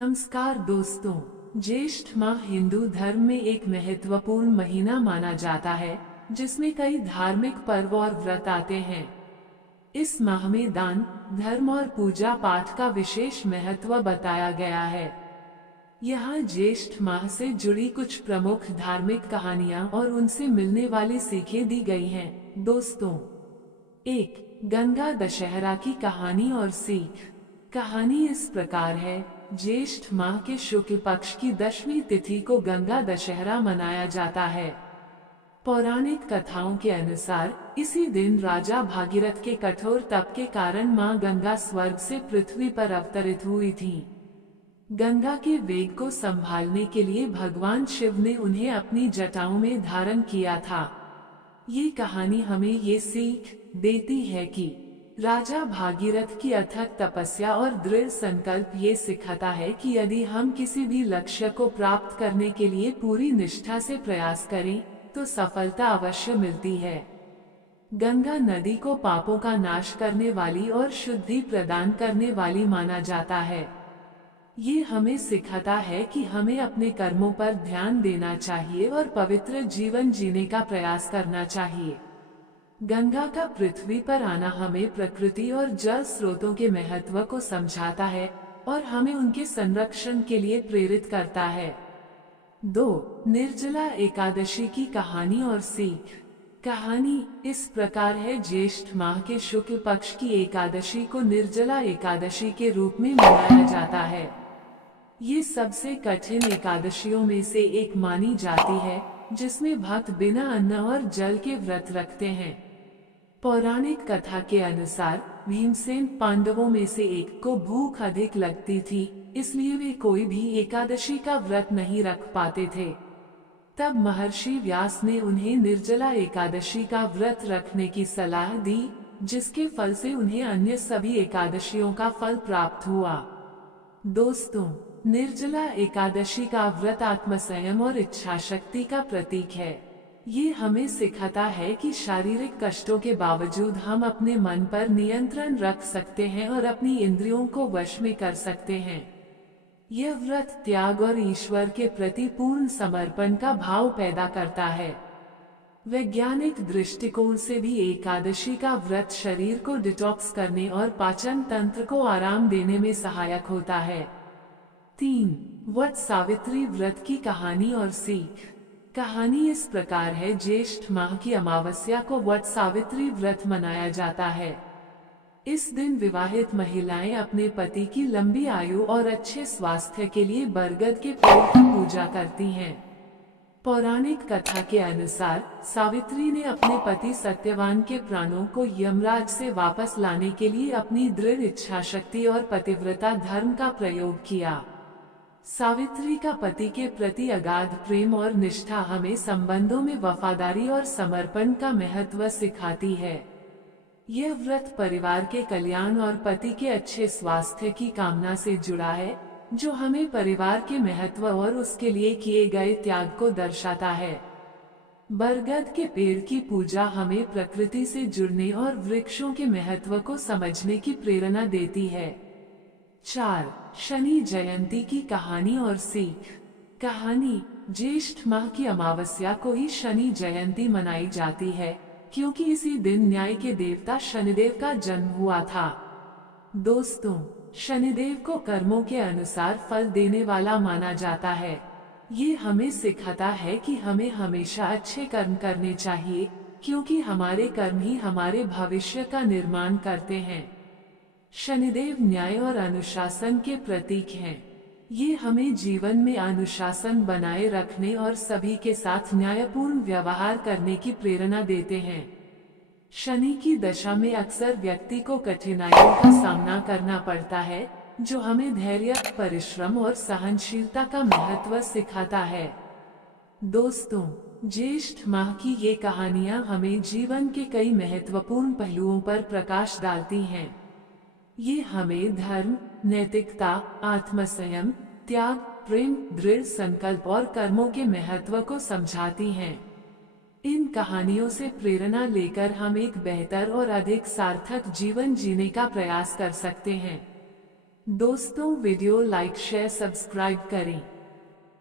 नमस्कार दोस्तों। ज्येष्ठ माह हिंदू धर्म में एक महत्वपूर्ण महीना माना जाता है जिसमें कई धार्मिक पर्व और व्रत आते हैं। इस माह में दान, धर्म और पूजा पाठ का विशेष महत्व बताया गया है। यहाँ ज्येष्ठ माह से जुड़ी कुछ प्रमुख धार्मिक कहानियाँ और उनसे मिलने वाली सीखें दी गई हैं। दोस्तों, 1. गंगा दशहरा की कहानी और सीख। कहानी इस प्रकार है। ज्येष्ठ माह के शुक्ल पक्ष की 10वीं तिथि को गंगा दशहरा मनाया जाता है। पौराणिक कथाओं के अनुसार इसी दिन राजा भागीरथ के कठोर तप के कारण मां गंगा स्वर्ग से पृथ्वी पर अवतरित हुई थी। गंगा के वेग को संभालने के लिए भगवान शिव ने उन्हें अपनी जटाओं में धारण किया था। ये कहानी हमें ये सीख देती है कि राजा भागीरथ की अथक तपस्या और दृढ़ संकल्प ये सिखाता है कि यदि हम किसी भी लक्ष्य को प्राप्त करने के लिए पूरी निष्ठा से प्रयास करें तो सफलता अवश्य मिलती है। गंगा नदी को पापों का नाश करने वाली और शुद्धि प्रदान करने वाली माना जाता है। ये हमें सिखाता है कि हमें अपने कर्मों पर ध्यान देना चाहिए और पवित्र जीवन जीने का प्रयास करना चाहिए। गंगा का पृथ्वी पर आना हमें प्रकृति और जल स्रोतों के महत्व को समझाता है और हमें उनके संरक्षण के लिए प्रेरित करता है। 2. निर्जला एकादशी की कहानी और सीख। कहानी इस प्रकार है। ज्येष्ठ माह के शुक्ल पक्ष की एकादशी को निर्जला एकादशी के रूप में मनाया जाता है। ये सबसे कठिन एकादशियों में से एक मानी जाती है जिसमें भक्त बिना अन्न और जल के व्रत रखते हैं। पौराणिक कथा के अनुसार भीमसेन पांडवों में से एक को भूख अधिक लगती थी, इसलिए वे कोई भी एकादशी का व्रत नहीं रख पाते थे। तब महर्षि व्यास ने उन्हें निर्जला एकादशी का व्रत रखने की सलाह दी, जिसके फल से उन्हें अन्य सभी एकादशियों का फल प्राप्त हुआ। दोस्तों, निर्जला एकादशी का व्रत आत्मसंयम और इच्छा शक्ति का प्रतीक है। ये हमें सिखाता है कि शारीरिक कष्टों के बावजूद हम अपने मन पर नियंत्रण रख सकते हैं और अपनी इंद्रियों को वश में कर सकते हैं। यह व्रत त्याग और ईश्वर के प्रति पूर्ण समर्पण का भाव पैदा करता है। वैज्ञानिक दृष्टिकोण से भी एकादशी का व्रत शरीर को डिटॉक्स करने और पाचन तंत्र को आराम देने में सहायक होता है। 3. वट सावित्री व्रत की कहानी और सीख। कहानी इस प्रकार है। ज्येष्ठ माह की अमावस्या को वट सावित्री व्रत मनाया जाता है। इस दिन विवाहित महिलाएं अपने पति की लंबी आयु और अच्छे स्वास्थ्य के लिए बरगद के पेड़ की पूजा करती हैं। पौराणिक कथा के अनुसार सावित्री ने अपने पति सत्यवान के प्राणों को यमराज से वापस लाने के लिए अपनी दृढ़ इच्छा शक्ति और पतिव्रता धर्म का प्रयोग किया। सावित्री का पति के प्रति अगाध प्रेम और निष्ठा हमें संबंधों में वफादारी और समर्पण का महत्व सिखाती है। यह व्रत परिवार के कल्याण और पति के अच्छे स्वास्थ्य की कामना से जुड़ा है, जो हमें परिवार के महत्व और उसके लिए किए गए त्याग को दर्शाता है। बरगद के पेड़ की पूजा हमें प्रकृति से जुड़ने और वृक्षों के महत्व को समझने की प्रेरणा देती है। 4. शनि जयंती की कहानी और सीख। कहानी ज्येष्ठ माह की अमावस्या को ही शनि जयंती मनाई जाती है, क्योंकि इसी दिन न्याय के देवता शनिदेव का जन्म हुआ था। दोस्तों, शनिदेव को कर्मों के अनुसार फल देने वाला माना जाता है। ये हमें सिखाता है कि हमें हमेशा अच्छे कर्म करने चाहिए, क्योंकि हमारे कर्म ही हमारे भविष्य का निर्माण करते हैं। शनिदेव न्याय और अनुशासन के प्रतीक हैं। ये हमें जीवन में अनुशासन बनाए रखने और सभी के साथ न्यायपूर्ण व्यवहार करने की प्रेरणा देते हैं। शनि की दशा में अक्सर व्यक्ति को कठिनाइयों का सामना करना पड़ता है, जो हमें धैर्य, परिश्रम और सहनशीलता का महत्व सिखाता है। दोस्तों, ज्येष्ठ माह की ये कहानियाँ हमें जीवन के कई महत्वपूर्ण पहलुओं पर प्रकाश डालती हैं। ये हमें धर्म, नैतिकता, आत्मसंयम, त्याग, प्रेम, दृढ़ संकल्प और कर्मों के महत्व को समझाती हैं। इन कहानियों से प्रेरणा लेकर हम एक बेहतर और अधिक सार्थक जीवन जीने का प्रयास कर सकते हैं। दोस्तों वीडियो लाइक शेयर सब्सक्राइब करें।